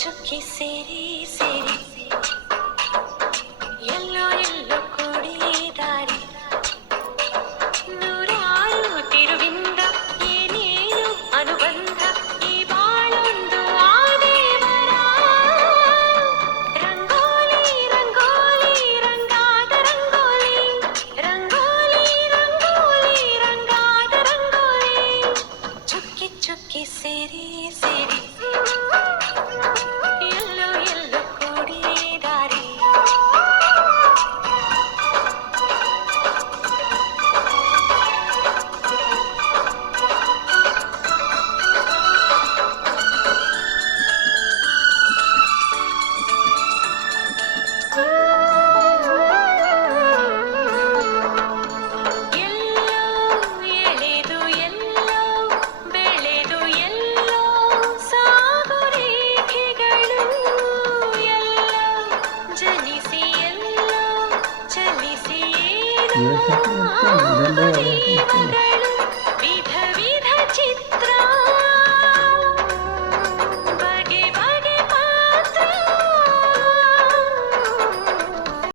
ಚುಕ್ಕಿ ಸೇರಿ ಸೇರಿ ಎಲ್ಲೋ ಎಲ್ಲೋ ಕೂಡಿ ದಾರಿ ನೂರಾರು ತಿರುವಿಂದ ಏನೇನು ಅನುಬಂಧ ಈ ಬಾಳೊಂದು ಆದೇವರ ರಂಗೋಲಿ ರಂಗೋಲಿ ರಂಗಾದ ರಂಗೋಲಿ ರಂಗೋಲಿ ರಂಗೋಲಿ ರಂಗಾದ ರಂಗೋಲಿ ಚುಕ್ಕಿ ಚುಕ್ಕಿ ಸೇರಿ ಸೇರಿ ಎಲ್ಲೋ ಎಲ್ಲೋ ಕೂಡಿ ದಾರಿ ಎಲ್ಲೋ ಎಳೆದು ಎಲ್ಲೋ ಬೆಳೆದು ಎಲ್ಲೋ ಸಾಗು ರೇಖೆಗಳು ಎಲ್ಲೋ ಜನಿಸಿ ಎಲ್ಲೋ ಚಲಿಸಿ ಏನೋ